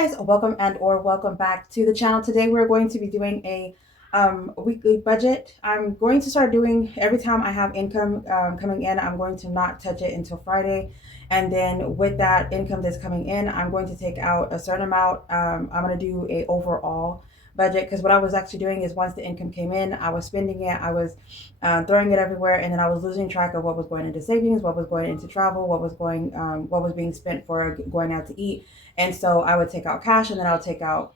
guys, welcome back to the channel. Today we're going to be doing a weekly budget. I'm going to start doing every time I have income coming in. I'm going to not touch it until Friday, and then with that income that's coming in, I'm going to take out a certain amount. I'm going to do a overall budget, because what I was actually doing is once the income came in, I was spending it. I was throwing it everywhere, and then I was losing track of what was going into savings, what was going into travel, what was being spent for going out to eat. And so I would take out cash, and then I would take out,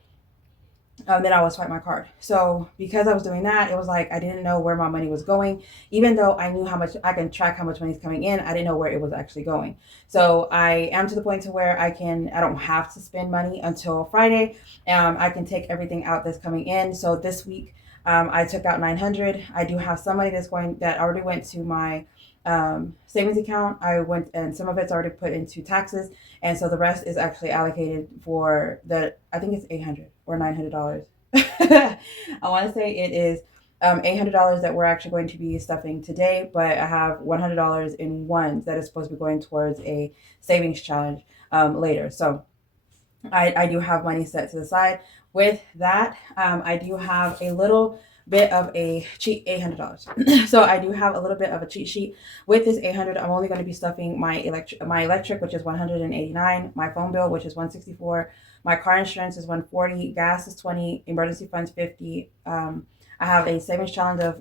then I would swipe my card. So because I was doing that, it was like I didn't know where my money was going. Even though I knew how much, I can track how much money is coming in, I didn't know where it was actually going. So I am to the point to where I don't have to spend money until Friday. I can take everything out that's coming in. So this week, I took out 900. I do have some money that already went to my savings account. And some of it's already put into taxes, and so the rest is actually allocated for I think it's 800 or $900. I want to say it is $800 that we're actually going to be stuffing today, but I have $100 in ones that is supposed to be going towards a savings challenge later. So I do have money set to the side. With that, I do have a little bit of a cheat $800. So I do have a little bit of a cheat sheet. With this 800, I'm only going to be stuffing my electric, which is 189, my phone bill, which is 164, my car insurance is 140, gas is 20, emergency funds 50. I have a savings challenge of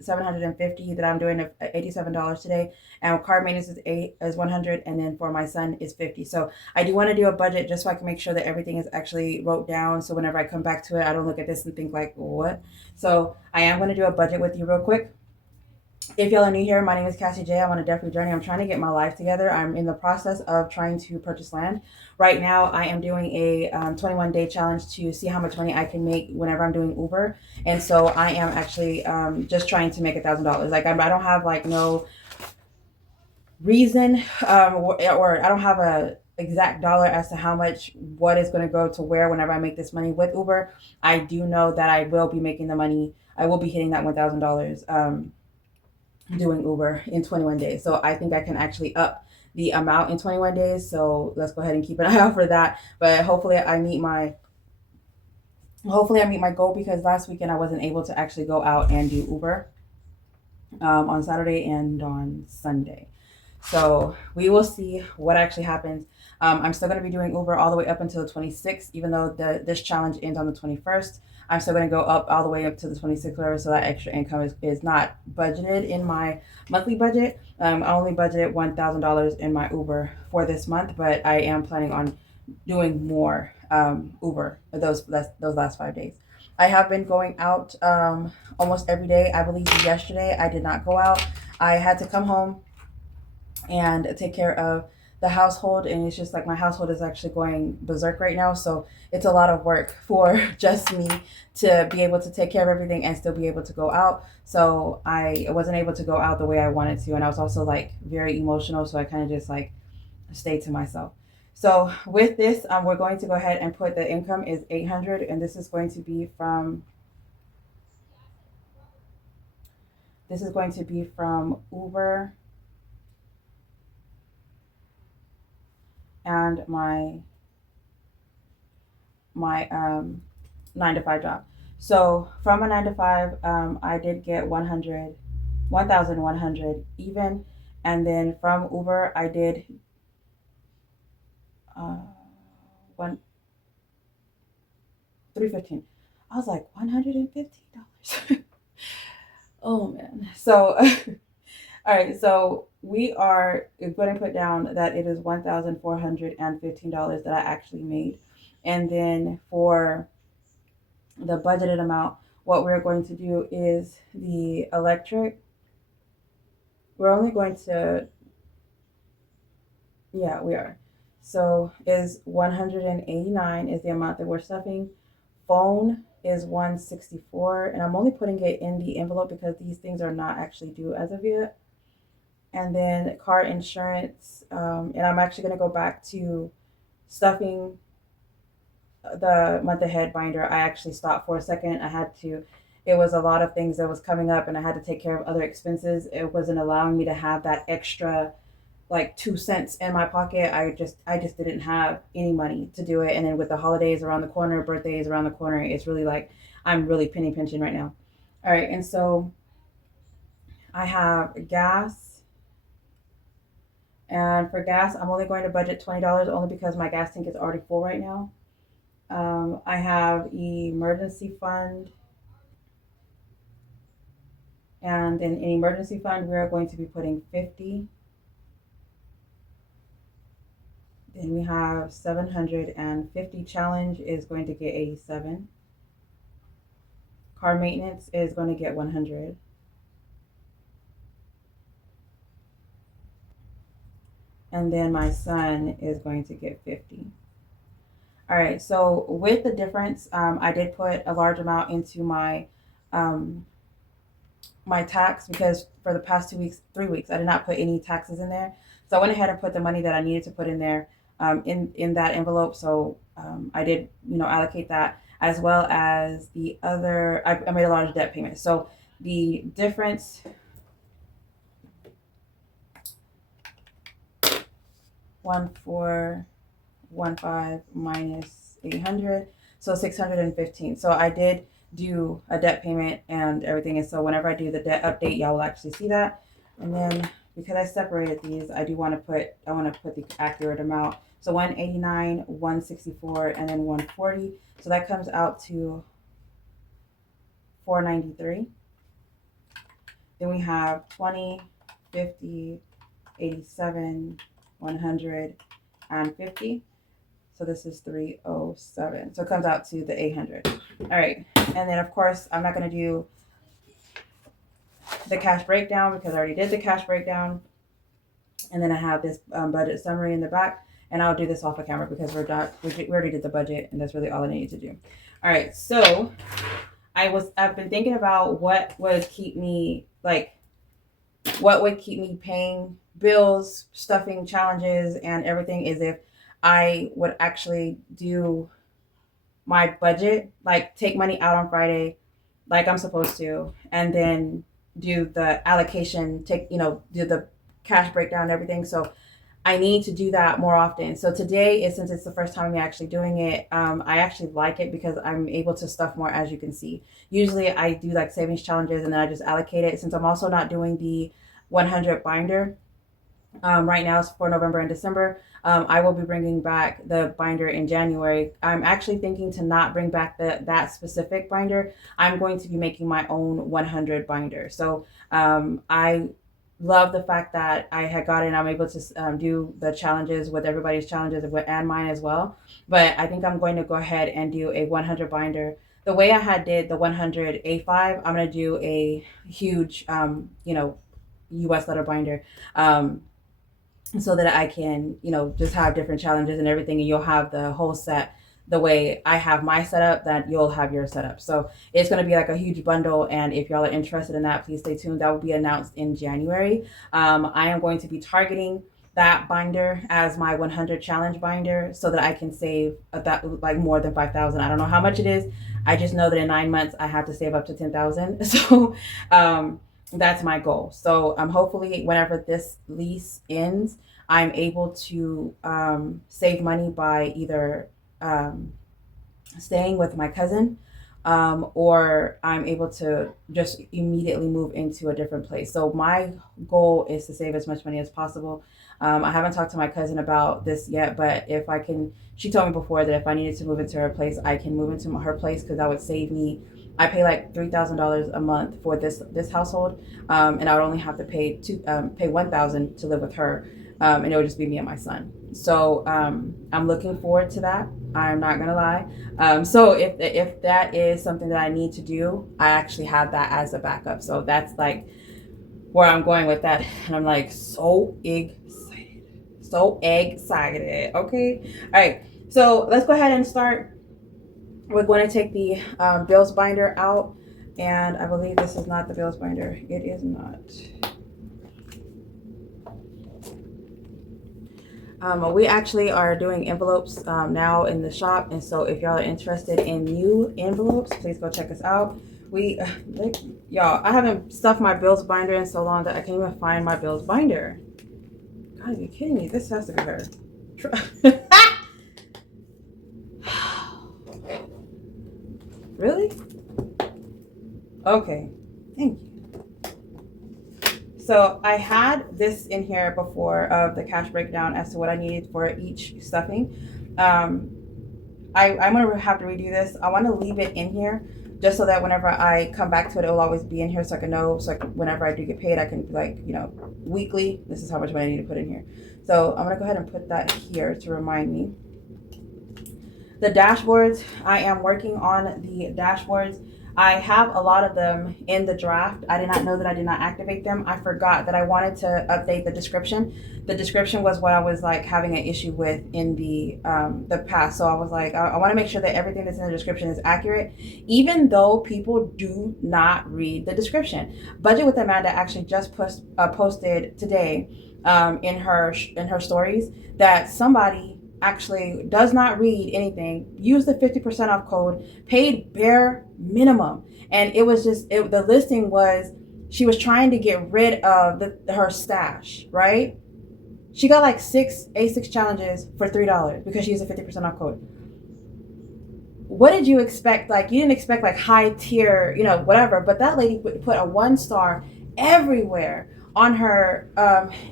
750 that I'm doing at $87 today, and car maintenance is 100, and then for my son is 50. So I do want to do a budget just so I can make sure that everything is actually wrote down, so whenever I come back to it, I don't look at this and think like, what? So I am going to do a budget with you real quick. If y'all are new here, my name is Cassie J. I'm on a definitely journey. I'm trying to get my life together. I'm in the process of trying to purchase land. Right now, I am doing a 21-day challenge to see how much money I can make whenever I'm doing Uber. And so I am actually just trying to make $1,000. Like I don't have like no reason or I don't have a exact dollar as to how much what is going to go to where whenever I make this money with Uber. I do know that I will be making the money. I will be hitting that $1,000 doing Uber in 21 days. So I think I can actually up the amount in 21 days. So let's go ahead and keep an eye out for that. But hopefully I meet my goal, because last weekend I wasn't able to actually go out and do Uber on Saturday and on Sunday. So we will see what actually happens. I'm still going to be doing Uber all the way up until the 26th, even though this challenge ends on the 21st. I'm still going to go up all the way up to the 26th, whatever, so that extra income is not budgeted in my monthly budget. I only budgeted $1,000 in my Uber for this month, but I am planning on doing more Uber those last 5 days. I have been going out almost every day. I believe yesterday I did not go out. I had to come home and take care of the household, and it's just like my household is actually going berserk right now, so it's a lot of work for just me to be able to take care of everything and still be able to go out. So I wasn't able to go out the way I wanted to, and I was also like very emotional, so I kind of just like stayed to myself. So with this, we're going to go ahead and put the income is 800, and this is going to be from Uber and my 9 to 5 job. So from a 9 to 5, I did get 1,100 even, and then from Uber I did one 315. I was like $150. Oh man. So all right, so we are going to put down that it is $1,415 that I actually made. And then for the budgeted amount, what we're going to do is the electric. We're only going to, yeah, we are. So is 189 is the amount that we're stuffing. Phone is 164, and I'm only putting it in the envelope because these things are not actually due as of yet. And then car insurance, and I'm actually going to go back to stuffing the month ahead binder. I actually stopped for a second. It was a lot of things that was coming up, and I had to take care of other expenses. It wasn't allowing me to have that extra like 2 cents in my pocket. I just didn't have any money to do it. And then with the holidays around the corner, birthdays around the corner, it's really like I'm really penny pinching right now. All right, and so I have gas, and for gas, I'm only going to budget $20 only because my gas tank is already full right now. I have emergency fund, and in an emergency fund, we are going to be putting 50. Then we have 750 challenge is going to get 87. Car maintenance is going to get 100. And then my son is going to get 50. All right, so with the difference, I did put a large amount into um, my tax because for the past 2 weeks, 3 weeks, I did not put any taxes in there. So I went ahead and put the money that I needed to put in there in that envelope. So I did, allocate that as well as the other. I made a large debt payment. So the difference, 1415 minus 800, so 615. So I did do a debt payment and everything, and so whenever I do the debt update, y'all will actually see that. And then because I separated these, I want to put the accurate amount. So 189, 164, and then 140. So that comes out to 493. Then we have 20, 50, 87, 100, and 50. So this is 307. So it comes out to the 800. All right. And then of course, I'm not going to do the cash breakdown because I already did the cash breakdown. And then I have this budget summary in the back, and I'll do this off of camera because we already did the budget, and that's really all I need to do. All right. So I've been thinking about what would keep me paying bills, stuffing challenges, and everything is if I would actually do my budget, like take money out on Friday, like I'm supposed to, and then do the allocation, do the cash breakdown and everything. So I need to do that more often. So today is, since it's the first time I'm actually doing it, I actually like it because I'm able to stuff more, as you can see. Usually I do like savings challenges and then I just allocate it. Since I'm also not doing the 100 binder, right now it's for November and December. I will be bringing back the binder in January. I'm actually thinking to not bring back that specific binder. I'm going to be making my own 100 binder. So I love the fact that I had gotten, I'm able to do the challenges with everybody's challenges and mine as well. But I think I'm going to go ahead and do a 100 binder. The way I had did the 100 A5, I'm going to do a huge, US letter binder. So that I can, just have different challenges and everything, and you'll have the whole set the way I have my setup, that you'll have your setup. So it's going to be like a huge bundle, and if y'all are interested in that, please stay tuned. That will be announced in January. I am going to be targeting that binder as my 100 challenge binder so that I can save that like more than 5,000. I don't know how much it is. I just know that in 9 months I have to save up to 10,000. So that's my goal. So hopefully whenever this lease ends, I'm able to save money by either staying with my cousin, or I'm able to just immediately move into a different place. So my goal is to save as much money as possible. I haven't talked to my cousin about this yet, but if I can, she told me before that if I needed to move into her place, I can move into her place because that would save me. I pay like $3,000 a month for this household, and I would only have to pay $1,000 to live with her, and it would just be me and my son. So I'm looking forward to that. I'm not gonna lie. So if that is something that I need to do, I actually have that as a backup. So that's like where I'm going with that, and I'm like so excited. Okay, all right. So let's go ahead and start. We're going to take the bills binder out, and I believe this is not the bills binder. It is not. We actually are doing envelopes now in the shop, and so if y'all are interested in new envelopes, please go check us out. Y'all, I haven't stuffed my bills binder in so long that I can't even find my bills binder. gotta be kidding me. This has to be her. Really? Okay. Thank you. So I had this in here before of the cash breakdown as to what I needed for each stuffing. I'm gonna have to redo this. I want to leave it in here just so that whenever I come back to it, it will always be in here so I can know. So whenever I do get paid, I can be like, you know, weekly, this is how much money I need to put in here. So I'm gonna go ahead and put that here to remind me. The dashboards, I am working on the dashboards. I have a lot of them in the draft. I did not know that I did not activate them. I forgot that I wanted to update the description. The description was what I was like having an issue with in the past. So I was like, I want to make sure that everything that's in the description is accurate, even though people do not read the description. Budget with Amanda actually just posted today in her stories that somebody actually does not read anything, use the 50% off code, paid bare minimum. And it was just, the listing was, she was trying to get rid of her stash, right? She got like 6 A6 challenges for $3 because she used a 50% off code. What did you expect? Like, you didn't expect like high tier, you know, whatever, but that lady put a 1-star everywhere on her,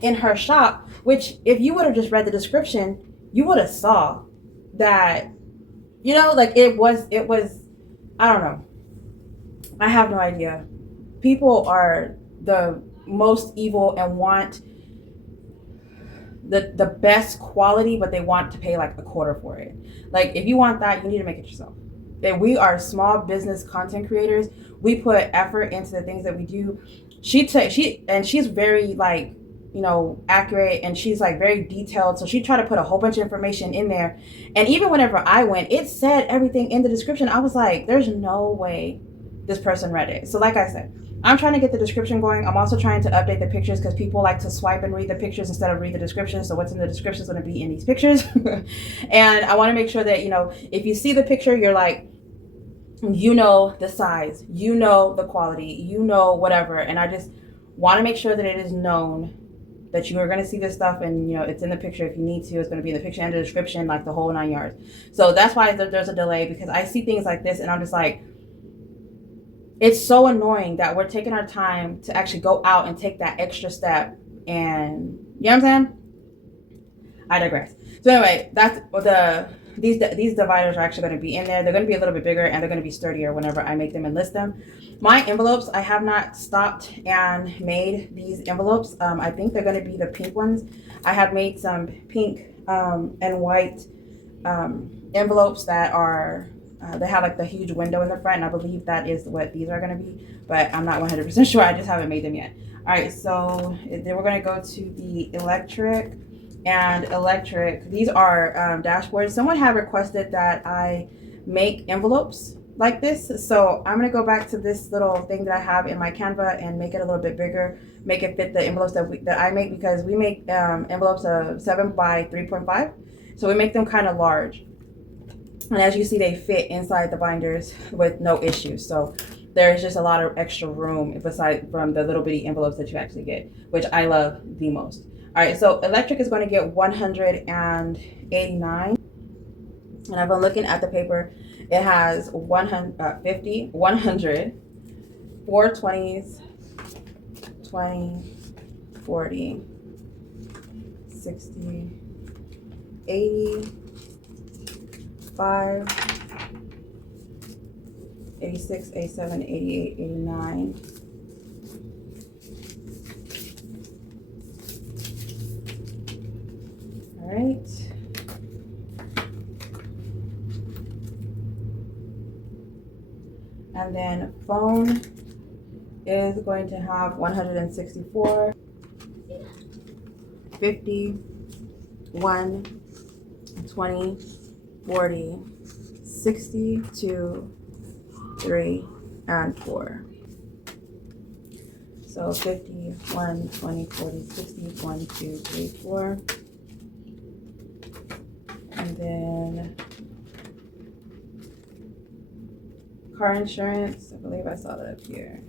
in her shop, which if you would have just read the description, you would have saw that, you know, like it was, I don't know. I have no idea. People are the most evil and want the best quality, but they want to pay like a quarter for it. Like, if you want that, you need to make it yourself. And we are small business content creators. We put effort into the things that we do. She's very like, you know, accurate, and she's like very detailed. So she tried to put a whole bunch of information in there. And even whenever I went, it said everything in the description. I was like, there's no way this person read it. So like I said, I'm trying to get the description going. I'm also trying to update the pictures because people like to swipe and read the pictures instead of read the description. So what's in the description is going to be in these pictures. And I want to make sure that, you know, if you see the picture, you're like, you know, the size, you know, the quality, you know, whatever. And I just want to make sure that it is known that you are going to see this stuff, and, you know, it's in the picture. If you need to, it's going to be in the picture and the description, like the whole 9 yards. So that's why there's a delay, because I see things like this and I'm just like, it's so annoying that we're taking our time to actually go out and take that extra step. And you know what I'm saying? I digress. So anyway, that's these dividers are actually going to be in there. They're going to be a little bit bigger, and they're going to be sturdier whenever I make them and list them. My envelopes, I have not stopped and made these envelopes. I think they're going to be the pink ones. I have made some pink and white envelopes that are, they have like the huge window in the front, and I believe that is what these are going to be, but I'm not 100% sure. I just haven't made them yet. All right, so then we're going to go to the electric. And electric, these are dashboards. Someone had requested that I make envelopes like this, so I'm going to go back to this little thing that I have in my Canva and make it a little bit bigger, make it fit the envelopes that I make, because we make envelopes of 7 by 3.5, so we make them kind of large, and as you see, they fit inside the binders with no issues. So there's just a lot of extra room beside from the little bitty envelopes that you actually get, which I love the most. All right, so electric is going to get 189, and I've been looking at the paper. It has 150, 100, 420s, 20, 40, 60, 80, 5, 86, 87, 88, 89. All right. And then phone is going to have 164, 50, 1, 20, 40, 60, 2, 3, and 4. So 50, 1, 20, 40, 60, 1, 2, 3, 4. And then car insurance, I believe I saw that up here.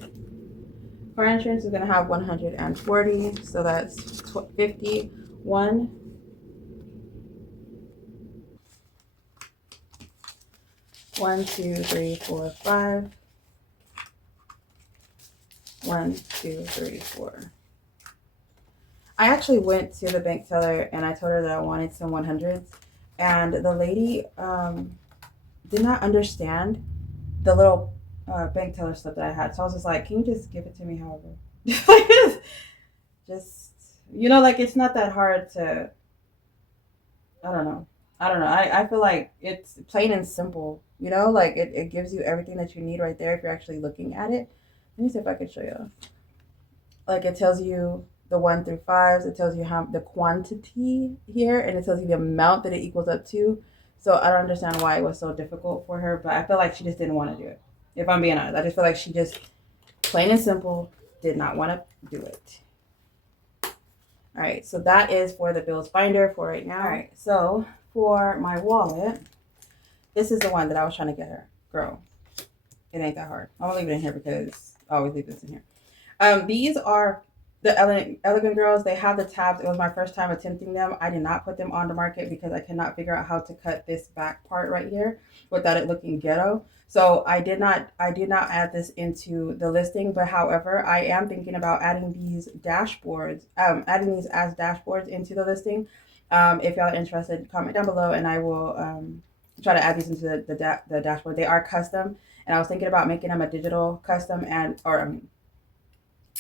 Car insurance is going to have 140, so that's 50, 1, 1, 2, 3, 4, 5. 1, 2, 3, 4. I actually went to the bank teller and I told her that I wanted some 100s, and the lady did not understand the little bank teller slip that I had. So I was just like, "Can you just give it to me, however?" just like it's not that hard to. I don't know. I feel like it's plain and simple. Like it gives you everything that you need right there if you're actually looking at it. Let me see if I can show you. Like it tells you the 1 through 5s. It tells you how the quantity here, and it tells you the amount that it equals up to. So I don't understand why it was so difficult for her, but I feel like she just didn't want to do it. If I'm being honest, I just feel like she just plain and simple did not want to do it. All right, so that is for the bills binder for right now. All right, so for my wallet, this is the one that I was trying to get her. Girl, it ain't that hard. I'm gonna leave it in here because I always leave this in here. These are the Elegant Girls. They have the tabs. It was my first time attempting them. I did not put them on the market because I cannot figure out how to cut this back part right here without it looking ghetto. So I did not add this into the listing, but however, I am thinking about adding these dashboards, adding these as dashboards into the listing. If y'all are interested, comment down below and I will try to add these into the dashboard. They are custom, and I was thinking about making them a digital custom or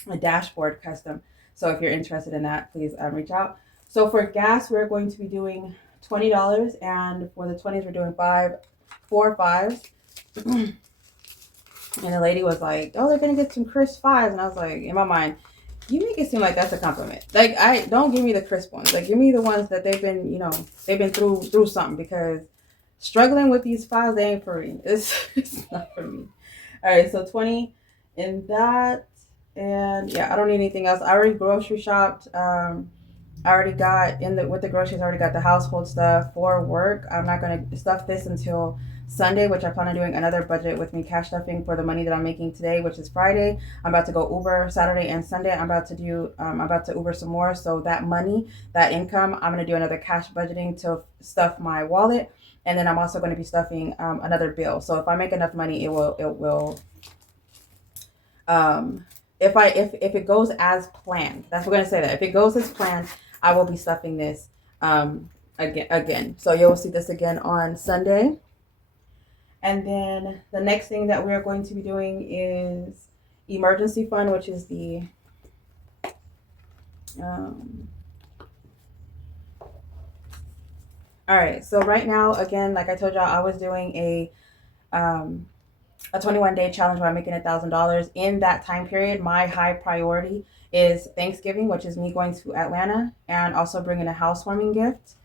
a dashboard custom. So if you're interested in that, please reach out. So for gas, we're going to be doing $20, and for the 20s, we're doing 4 5s. And the lady was like, "Oh, they're gonna get some crisp 5s," and I was like, in my mind, you make it seem like that's a compliment. Like, I don't give me the crisp ones. Like, give me the ones that they've been through something, because struggling with these 5s, they ain't for me. It's not for me. All right, so 20 in that. And yeah, I don't need anything else. I already grocery shopped. I already got with the groceries. I already got the household stuff for work. I'm not gonna stuff this until Sunday, which I plan on doing another budget with me cash stuffing for the money that I'm making today, which is Friday. I'm about to go Uber Saturday and Sunday. I'm about to Uber some more. So that money, that income, I'm gonna do another cash budgeting to stuff my wallet, and then I'm also going to be stuffing another bill. So if I make enough money, it will. If it goes as planned, that's what we're gonna say. That if it goes as planned, I will be stuffing this again. So you'll see this again on Sunday. And then the next thing that we're going to be doing is emergency fund, which is the all right. So right now, again, like I told y'all, I was doing a 21-day challenge where I'm making $1,000 in that time period. My high priority is Thanksgiving, which is me going to Atlanta and also bringing a housewarming gift.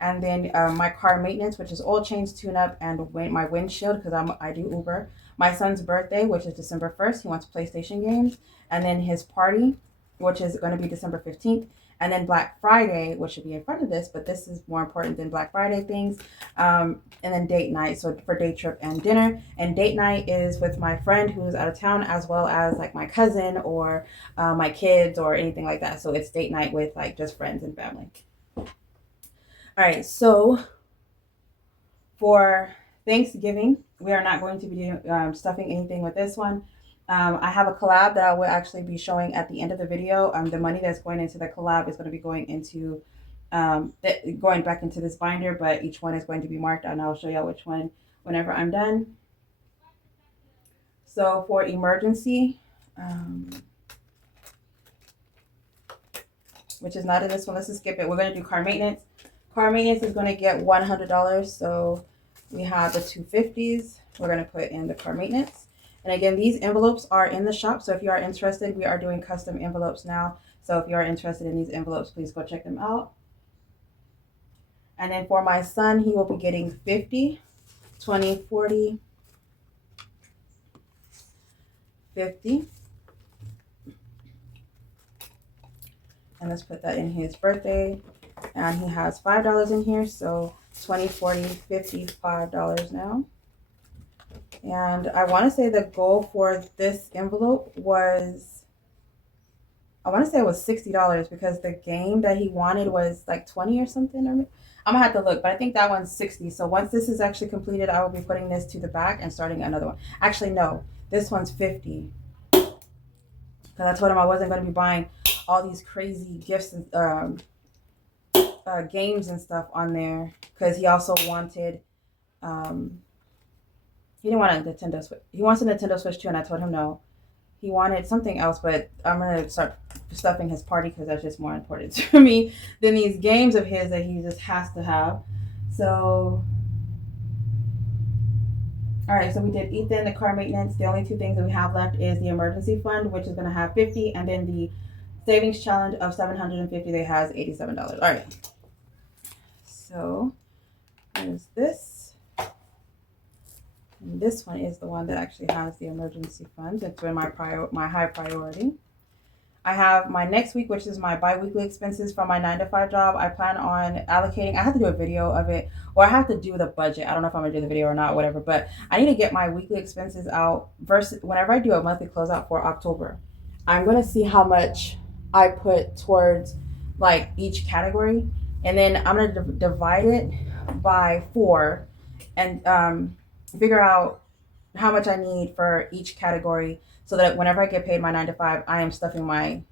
And then my car maintenance, which is oil change, tune-up, and my windshield, because I do Uber. My son's birthday, which is December 1st. He wants PlayStation games. And then his party, which is going to be December 15th. And then Black Friday, which should be in front of this, but this is more important than Black Friday things. And then date night, so for day trip and dinner. And date night is with my friend who's out of town, as well as like my cousin or my kids or anything like that. So it's date night with like just friends and family. All right, so for Thanksgiving, we are not going to be doing, stuffing anything with this one. I have a collab that I will actually be showing at the end of the video. The money that's going into the collab is going to be going into going back into this binder, but each one is going to be marked, and I'll show y'all which one whenever I'm done. So for emergency, which is not in this one, let's just skip it. We're going to do car maintenance. Car maintenance is going to get $100. So we have the 250s. We're going to put in the car maintenance. And again, these envelopes are in the shop. So if you are interested, we are doing custom envelopes now. So if you are interested in these envelopes, please go check them out. And then for my son, he will be getting 50, 20, 40, 50. And let's put that in his birthday. And he has $5 in here. So 20, 40, 50, $5 now. And I want to say the goal for this envelope was I want to say it was $60 because the game that he wanted was like 20 or something. I'm gonna have to look, but I think that one's 60. So once this is actually completed, I will be putting this to the back and starting another one. Actually, no, this one's 50. Because I told him I wasn't gonna be buying all these crazy gifts and games and stuff on there. Because he also wanted, he didn't want a Nintendo Switch. He wants a Nintendo Switch too, and I told him no. He wanted something else, but I'm gonna start stuffing his party because that's just more important to me than these games of his that he just has to have. So, all right. So we did Ethan, the car maintenance. The only two things that we have left is the emergency fund, which is gonna have 50, and then the savings challenge of 750 that has $87. All right. So there's this. And this one is the one that actually has the emergency funds. It's been my high priority. I have my next week, which is my bi-weekly expenses from my 9 to 5 job. I plan on allocating, I have to do a video of it, or I have to do the budget. I don't know if I'm gonna do the video or not, whatever, but I need to get my weekly expenses out versus whenever I do a monthly closeout for October. I'm gonna see how much I put towards like each category, and then I'm gonna divide it by 4 and figure out how much I need for each category so that whenever I get paid my 9 to 5, I am stuffing my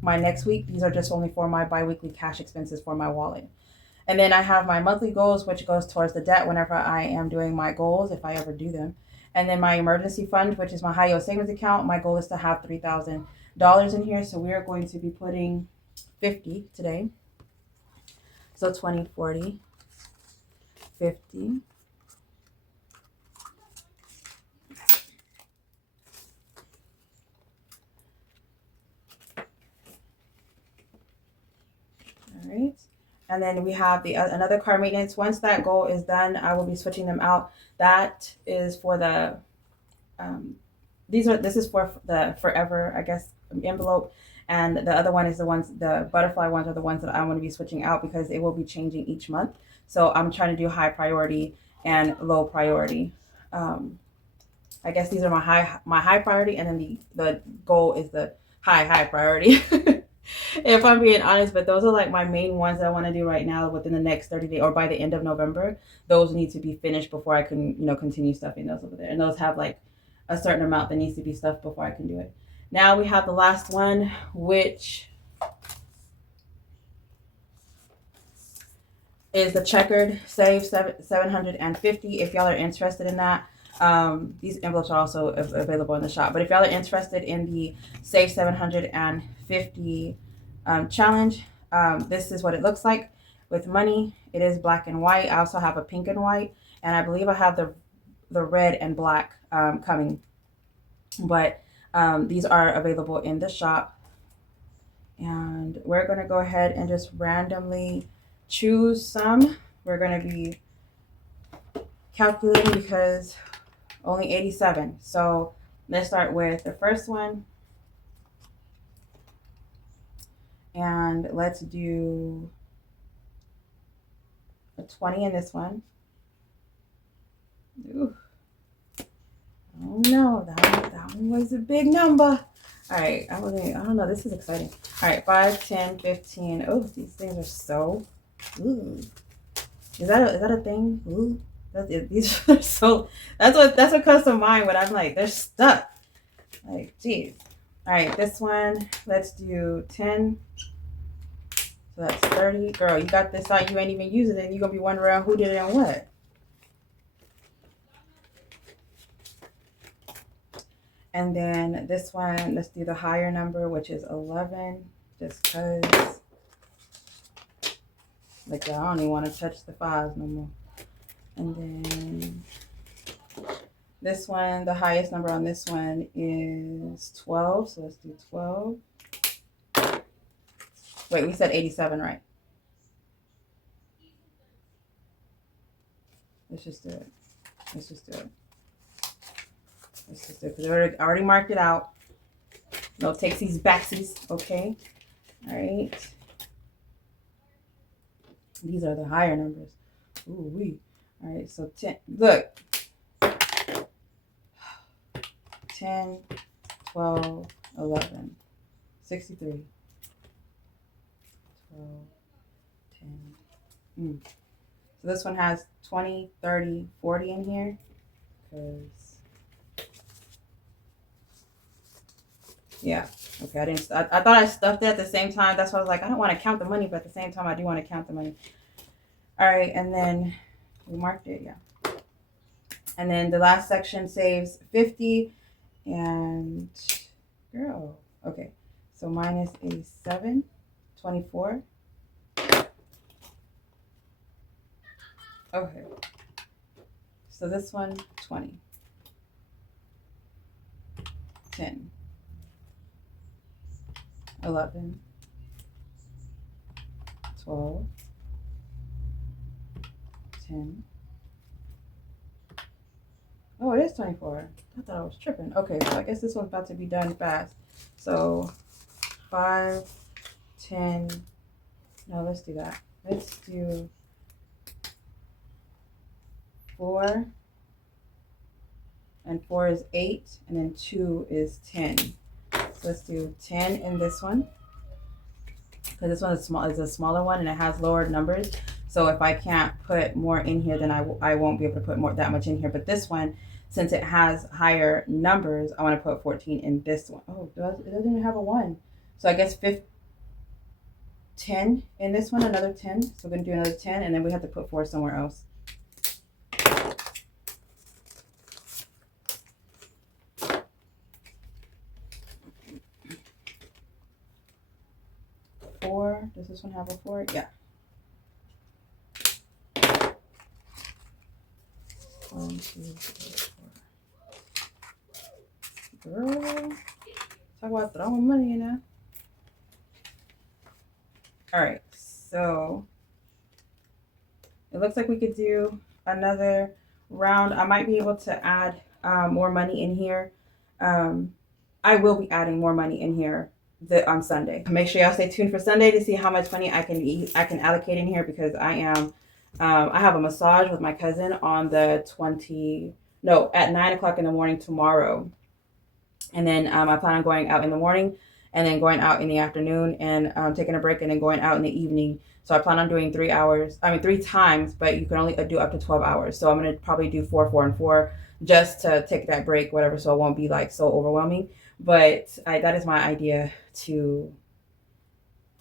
my next week. These are just only for my bi-weekly cash expenses for my wallet. And then I have my monthly goals, which goes towards the debt whenever I am doing my goals, if I ever do them. And then my emergency fund, which is my high yield savings account. My goal is to have $3,000 in here. So we are going to be putting 50 today. So 20, 40, 50. Right. And then we have the another car maintenance. Once that goal is done, I will be switching them out. That is for the this is for the forever, I guess, envelope, and the other one is the butterfly ones are the ones that I want to be switching out because it will be changing each month. So I'm trying to do high priority and low priority. I guess these are my high priority, and then the goal is the high priority. If I'm being honest, but those are like my main ones that I want to do right now within the next 30 days or by the end of November. Those need to be finished before I can, continue stuffing those over there. And those have like a certain amount that needs to be stuffed before I can do it. Now we have the last one, which is the checkered save 750. If y'all are interested in that, these envelopes are also available in the shop. But if y'all are interested in the save 750 challenge, this is what it looks like with money. It is black and white. I also have a pink and white, and I believe I have the red and black coming. But these are available in the shop, and we're gonna go ahead and just randomly choose some. We're gonna be calculating because only 87. So let's start with the first one. And let's do a 20 in this one. Ooh. Oh no, that one was a big number. All right, I don't know. This is exciting. All right, 5, 10, 15. Oh, these things are so. Ooh. Is that a thing? Ooh. These are so. That's what comes to mind when I'm like, they're stuck. Like, geez. All right, this one. Let's do 10. So that's 30. Girl, you got this out. You ain't even using it. You're gonna be wondering who did it and what. And then this one, let's do the higher number, which is 11, just because, like, I don't even want to touch the 5s no more. And then this one, the highest number on this one is 12, so let's do 12. Wait, we said 87, right? Let's just do it. Because I already marked it out. No takesies, backsies, okay? All right. These are the higher numbers. Ooh, wee. All right, so 10. Look. 10, 12, 11, 63. 12, 10. So this one has 20, 30, 40 in here. Because, yeah. Okay, I thought I stuffed it at the same time. That's why I was like, I don't want to count the money, but at the same time, I do want to count the money. All right, and then we marked it, yeah. And then the last section saves 50 and, girl, okay. So minus a 7, 24. Okay. So this one, 20. 10. 11. 12. 10. Oh, it is 24. I thought I was tripping. Okay, so I guess this one's about to be done fast. So 5, 10. No, let's do that. Let's do 4. And 4 is 8. And then 2 is 10. So let's do 10 in this one. Because this one is a smaller one and it has lower numbers. So if I can't put more in here, then I won't be able to put that much in here. But this one, since it has higher numbers, I want to put 14 in this one. Oh, it doesn't even have a 1. So I guess 10 in this one, another 10. So we're going to do another 10, and then we have to put 4 somewhere else. Does this one have a 4? Yeah. 1, 2, 3, 4. Girl, talk about throwing money in there. All right, so it looks like we could do another round. I might be able to add more money in here. I will be adding more money in here on Sunday. Make sure y'all stay tuned for Sunday to see how much money I can allocate in here, because I have a massage with my cousin on the at 9 o'clock in the morning tomorrow. And then I plan on going out in the morning and then going out in the afternoon and taking a break and then going out in the evening. So I plan on doing 3 times, but you can only do up to 12 hours. So I'm going to probably do 4, 4, and 4 just to take that break, whatever. So it won't be like so overwhelming. But that is my idea to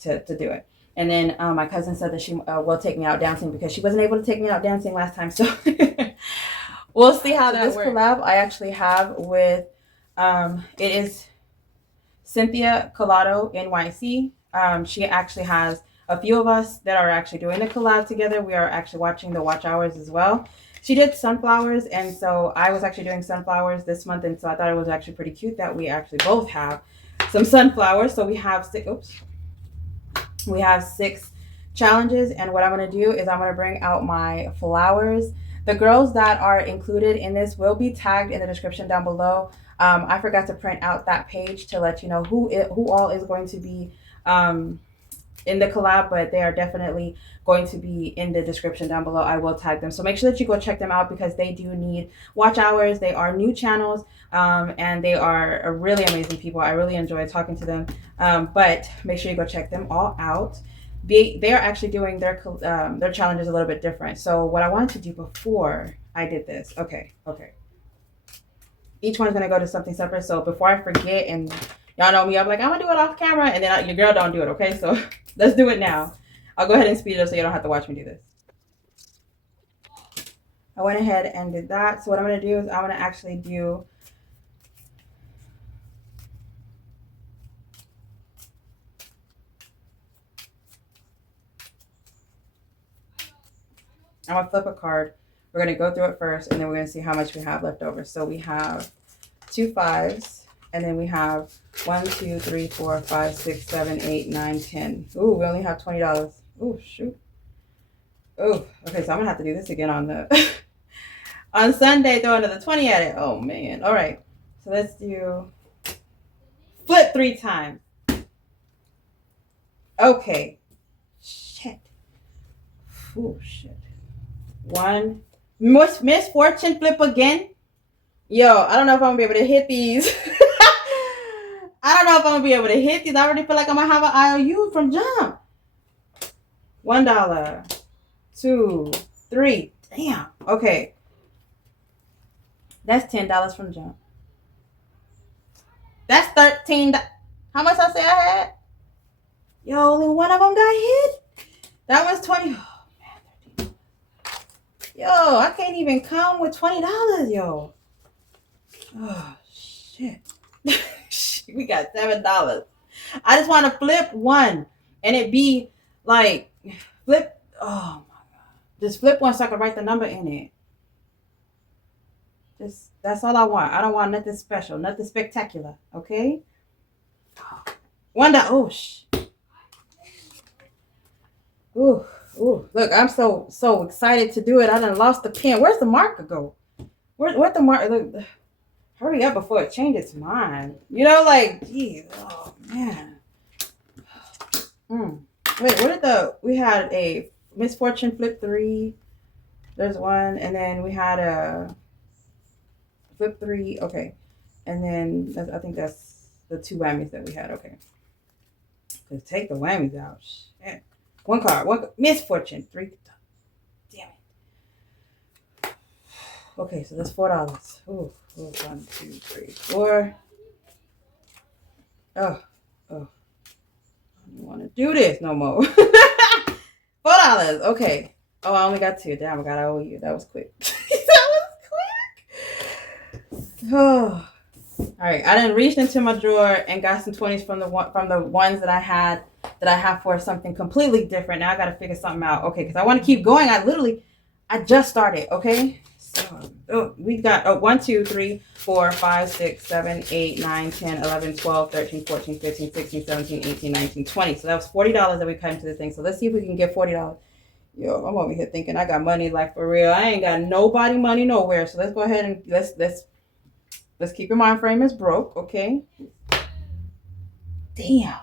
do it. And then my cousin said that she will take me out dancing, because she wasn't able to take me out dancing last time. So we'll see how that works. This collab I actually have with, it is Cynthia Collado NYC. She actually has a few of us that are actually doing the collab together. We are actually watching the watch hours as well. She did sunflowers, and so I was actually doing sunflowers this month, and so I thought it was actually pretty cute that we actually both have some sunflowers. So we have 6 challenges, and what I'm going to do is I'm going to bring out my flowers. The girls that are included in this will be tagged in the description down below. I forgot to print out that page to let you know who all is going to be in the collab, but they are definitely going to be in the description down below. I will tag them, so make sure that you go check them out, because they do need watch hours. They are new channels, and they are really amazing people. I really enjoy talking to them, but make sure you go check them all out. They are actually doing their challenges a little bit different. So what I wanted to do before I did this, okay, each one's gonna go to something separate. So before I forget, and y'all know me, I'm like, I'm gonna do it off camera, and then your girl don't do it, okay? So let's do it now. I'll go ahead and speed it up so you don't have to watch me do this. I went ahead and did that. So what I'm gonna do is I'm gonna actually do I'm gonna flip a card. We're gonna go through it first, and then we're gonna see how much we have left over. So we have 2 5s, and then we have 1, 2, 3, 4, 5, 6, 7, 8, 9, 10. Ooh, we only have $20. Ooh, shoot. Ooh, okay, so I'm gonna have to do this again on the on Sunday, throw another 20 at it. Oh man. All right. So let's do flip 3 times. Okay. Shit. Ooh, shit. 1. Misfortune flip again. Yo, I don't know if I'm gonna be able to hit these. I don't know if I'm gonna be able to hit these. I already feel like I'm gonna have an IOU from jump. $1, 2, 3. Damn. Okay. That's $10 from jump. That's 13. How much I say I had? Yo, only one of them got hit. That was 20. Oh, man, 13. Yo, I can't even come with $20. Yo. Oh shit. We got $7. I just want to flip one, and it be like flip. Oh my god! Just flip one so I can write the number in it. Just that's all I want. I don't want nothing special, nothing spectacular. Okay. $1. Oh shh. Ooh, ooh. Look, I'm so excited to do it. I done lost the pen. Where's the marker go? Where'd the marker? Look, hurry up before it changes mine. You know, like, geez. Oh man. Wait, what did we had a misfortune flip 3. There's one, and then we had a flip 3. Okay, and then I think that's the 2 whammies that we had. Okay, let's take the whammies out. Shit. One card, misfortune 3. Damn it. Okay, so that's $4. Ooh, 1, 2, 3, 4. Oh. I don't want to do this no more. $4. Okay. Oh, I only got 2. Damn, I gotta owe you. That was quick. That was quick. Oh. All right. I done reached into my drawer and got some 20s from the ones that I have for something completely different. Now I gotta figure something out. Okay, because I want to keep going. I just started. Okay. So we got 1, 2, 3, 4, 5, 6, 7, 8, 9, 10, 11, 12, 13, 14, 15, 16, 17, 18, 19, 20. So that was $40 that we cut into the thing. So let's see if we can get $40. Yo, I'm over here thinking I got money like for real. I ain't got nobody money nowhere. So let's go ahead and let's keep your mind frame as broke, okay? Damn.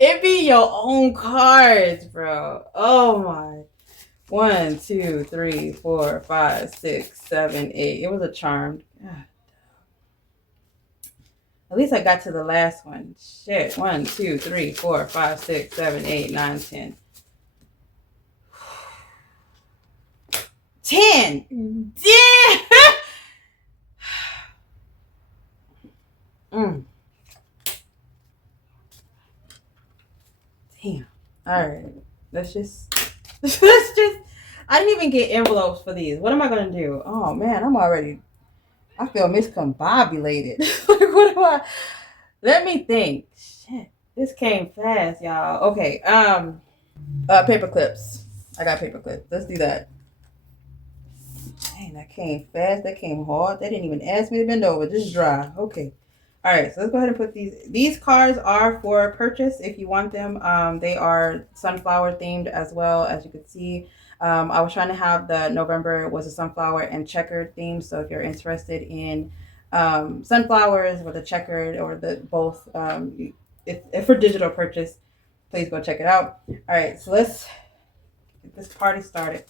It be your own cards, bro. Oh my. 1, 2, 3, 4, 5, 6, 7, 8. It was a charmed. God. At least I got to the last one. Shit. 1, 2, 3, 4, 5, 6, 7, 8, 9, 10. 10. Yeah. Damn. All right. Let's just. I didn't even get envelopes for these. What am I gonna do? Oh man, I feel miscombobulated. Like, what do I? Let me think. Shit, this came fast, y'all. Okay. Paper clips. I got paper clips. Let's do that. Dang, that came fast. That came hard. They didn't even ask me to bend over. Just dry. Okay. All right, so let's go ahead and put these cards are for purchase if you want them. They are sunflower themed as well, as you can see. I was trying to have the November was a sunflower and checkered theme. So if you're interested in sunflowers or the checkered or the both, if for digital purchase, please go check it out. All right, so let's get this party started.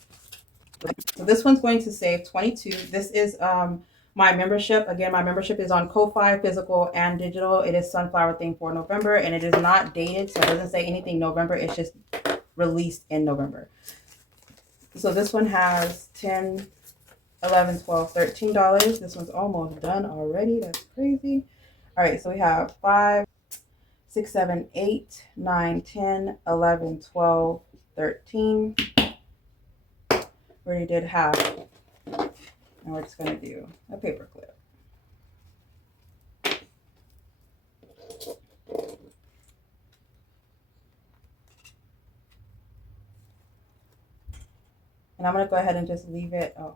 So this one's going to save 22. This is my membership. Again, my membership is on Ko-Fi, physical and digital. It is sunflower theme for November, and it is not dated, so it doesn't say anything November. It's just released in November. So this one has 10, 11, 12, $13. This one's almost done already. That's crazy. All right, so we have 5, 6, 7, 8, 9, 10, 11, 12, 13. We already did half. And we're just going to do a paper clip. And I'm going to go ahead and just leave it. I'm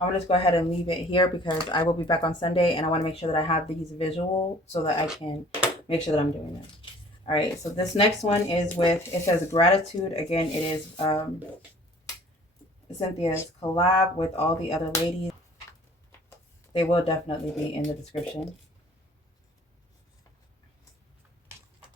going to just go ahead and leave it here because I will be back on Sunday and I want to make sure that I have these visual so that I can make sure that I'm doing them. All right, so this next one is it says gratitude. Again, it is Cynthia's collab with all the other ladies. They will definitely be in the description.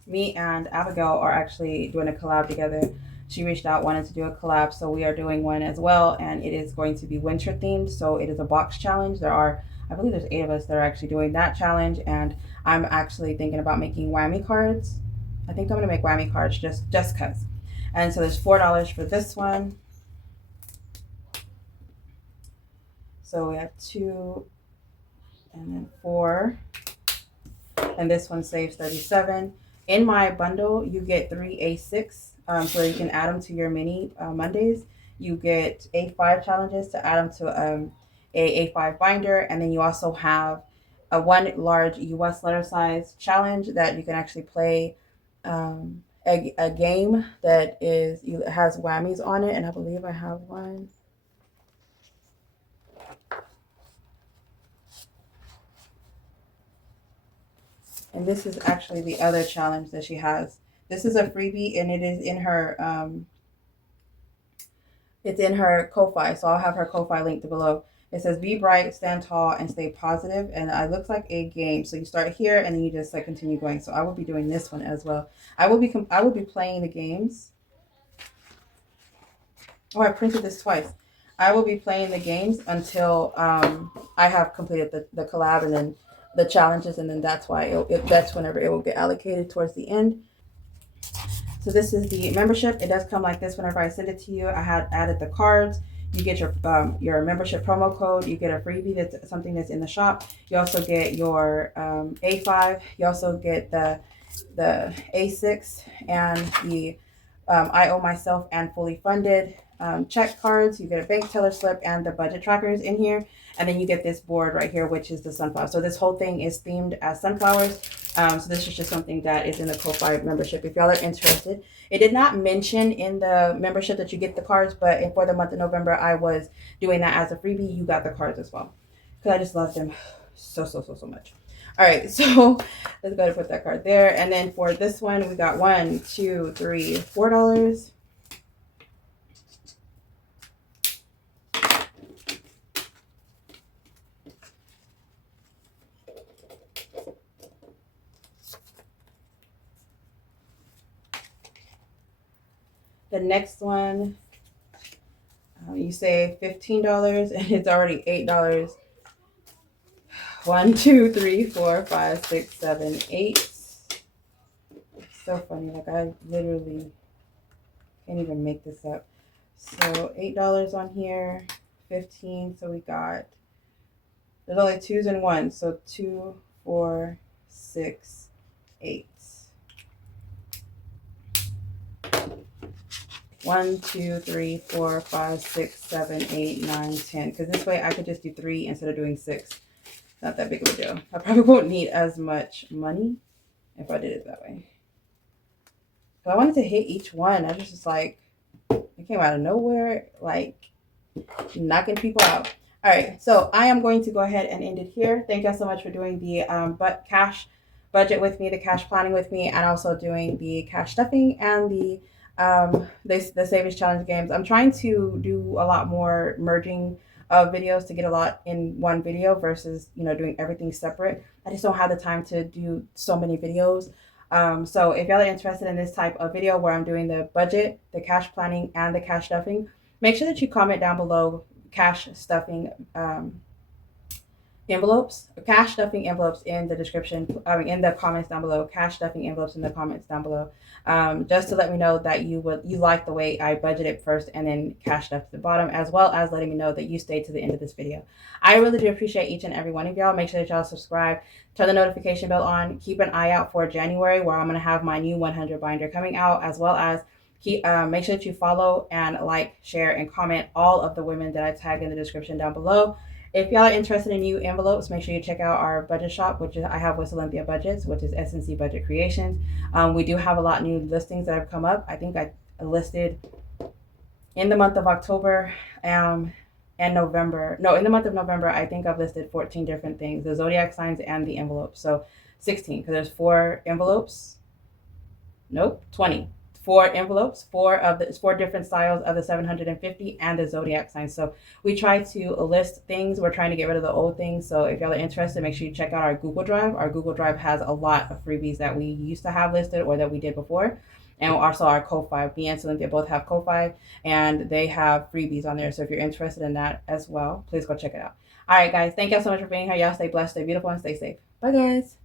Me and Abigail are actually doing a collab together. She reached out, wanted to do a collab, so we are doing one as well, and it is going to be winter themed. So it is a box challenge. I believe there's 8 of us that are actually doing that challenge, and I'm actually thinking about making whammy cards. I think I'm gonna make whammy cards just cause. And so there's $4 for this one. So we have 2 and then 4, and this one saves 37. In my bundle, you get 3 A6, so you can add them to your mini Mondays. You get A5 challenges to add them to a A5 binder, and then you also have a 1 large US letter size challenge that you can actually play a game that has whammies on it, and I believe I have one. And this is actually the other challenge that she has. This is a freebie, and it is in her it's in her Ko-Fi, so I'll have her Ko-Fi linked below. It says be bright, stand tall, and stay positive, and it looks like a game. So you start here, and then you just like continue going. So I will be doing this one as well. I will be playing the games. Oh, I printed this twice. I will be playing the games until I have completed the collab, and then the challenges, and then that's why that's whenever it will get allocated towards the end. So this is the membership. It does come like this whenever I send it to you. I had added the cards. You get your membership promo code. You get a freebie that's something that's in the shop. You also get your A5. You also get the A6 and the I owe myself and fully funded check cards. You get a bank teller slip and the budget trackers in here. And then you get this board right here, which is the sunflower. So this whole thing is themed as sunflowers. So this is just something that is in the Ko-Fi membership. If y'all are interested, it did not mention in the membership that you get the cards, but for the month of November, I was doing that as a freebie. You got the cards as well, because I just love them so much. All right, so let's go ahead and put that card there. And then for this one, we got $1, $2, $3, $4. The next one, you save $15 and it's already $8. 1, 2, 3, 4, 5, 6, 7, 8. It's so funny. Like I literally can't even make this up. So $8 on here, 15. So we got, there's only 2s and 1s. So 2, 4, 6, 8. 1, 2, 3, 4, 5, 6, 7, 8, 9, 10. Because this way I could just do 3 instead of doing 6. Not that big of a deal. I probably won't need as much money if I did it that way. But I wanted to hit each one. I just like, it came out of nowhere, like knocking people out. All right, so I am going to go ahead and end it here. Thank you so much for doing the cash budget with me, the cash planning with me, and also doing the cash stuffing and the Savings Challenge games. I'm trying to do a lot more merging of videos to get a lot in one video versus, doing everything separate. I just don't have the time to do so many videos. So if y'all are interested in this type of video where I'm doing the budget, the cash planning, and the cash stuffing, make sure that you comment down below cash stuffing envelopes, cash stuffing envelopes in the description, in the comments down below, cash stuffing envelopes in the comments down below, just to let me know that you like the way I budgeted first and then cash stuff at the bottom, as well as letting me know that you stayed to the end of this video. I really do appreciate each and every one of y'all. Make sure that y'all subscribe, turn the notification bell on, keep an eye out for January, where I'm going to have my new 100 binder coming out, as well as make sure that you follow and like, share, and comment all of the women that I tagged in the description down below. If y'all are interested in new envelopes, make sure you check out our budget shop, which I have with Olympia Budgets, which is SnC Budget Creations. We do have a lot of new listings that have come up. I think I listed in the month of October and November. No, in the month of November, I think I've listed 14 different things, the zodiac signs and the envelopes. So 16, because there's 4 envelopes. Nope, 20. 4 envelopes, 4 different styles of the 750 and the zodiac signs. So we try to list things. We're trying to get rid of the old things. So if y'all are interested, make sure you check out our Google Drive. Our Google Drive has a lot of freebies that we used to have listed or that we did before. and also our Ko-Fi. Me and Cynthia both have Ko-Fi, and they have freebies on there. So if you're interested in that as well, please go check it out. All right, guys, thank y'all so much for being here. Y'all stay blessed, stay beautiful, and stay safe. Bye, guys.